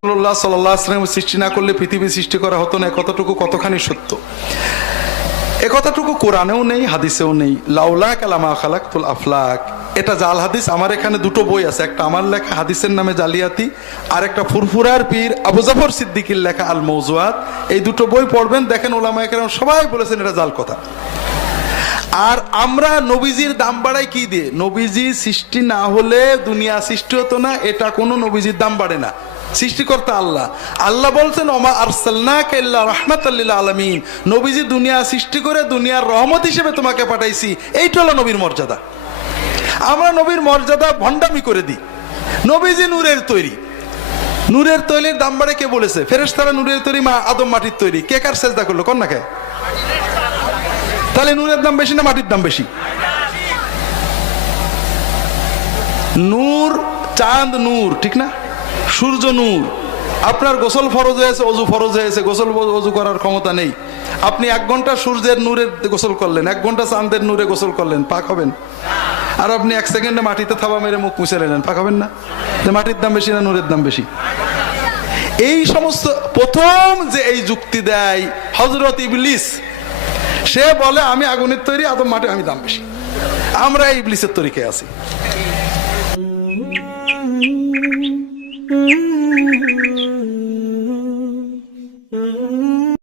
রাসূলুল্লাহ সাল্লাল্লাহু আলাইহি ওয়াসাল্লাম সৃষ্টি না করলে পৃথিবী সৃষ্টি করা হতো না, কতটুকু কতখানি সত্য। এ কথাটুকু কোরআনেও নেই, হাদিসেও নেই। লাউলা কালামা খালাকতুল আফলাক, এটা জাল হাদিস। আমার এখানে দুটো বই আছে, একটা আমার লেখা হাদিসের নামে জালিয়াতি, আর একটা ফুরফুরার পীর আবু জাফর সিদ্দিকীর লেখা আল মওজুআত। এই দুটো বই পড়বেন, দেখেন উলামায়ে কেরাম সবাই বলেছেন এটা জাল কথা। আর আমরা নবীজির দাম বাড়াই কি দিয়ে? নবীজি সৃষ্টি না হলে দুনিয়া সৃষ্টি হতো না, এটা কোনো নবীজির দাম বাড়ে না। সৃষ্টিকর্তা আল্লাহ। আল্লাহ বলছেন ওমা আরসালনাকা ইল্লা রাহমাতাল লিল আলামিন, নবীজি দুনিয়া সৃষ্টি করে দুনিয়ার রহমত হিসেবে তোমাকে পাঠাইছি। এইটা হলো নবীর মর্যাদা। আমরা নবীর মর্যাদা ভণ্ডামি করে দিই। নবীজি নূরের তৈরি, নূরের তৈরির দাম বাড়ে কে বলেছে? ফেরেশতারা নূরের তৈরি, মা আদম মাটির তৈরি। কে কার সেজদা করলো? কোন না কে? তাহলে নূরের দাম বেশি না মাটির দাম বেশি? নূর, চাঁদ নূর, ঠিক না? সূর্য নূর। আপনার গোসল ফরজ হয়েছে, অজু ফরজ হয়েছে, গোসল অজু করার ক্ষমতা নেই। আপনি 1 ঘন্টা সূর্যের নূরে গোসল করলেন, 1 ঘন্টা চাঁদের নূরে গোসল করলেন, পাক হবেন? আর আপনি 1 সেকেন্ডে মাটিতে থাবা মেরে মুখ মুছে নিলেন, পাক হবেন না? মাটির দাম বেশি না নূরের দাম বেশি? এই সমস্ত প্রথম যে এই যুক্তি দেয় হযরত ইবলিস, সে বলে আমি আগুনের তৈরি, আদম মাটি, আমি দাম বেশি। আমরা ইবলিসের তরিকায় আছি।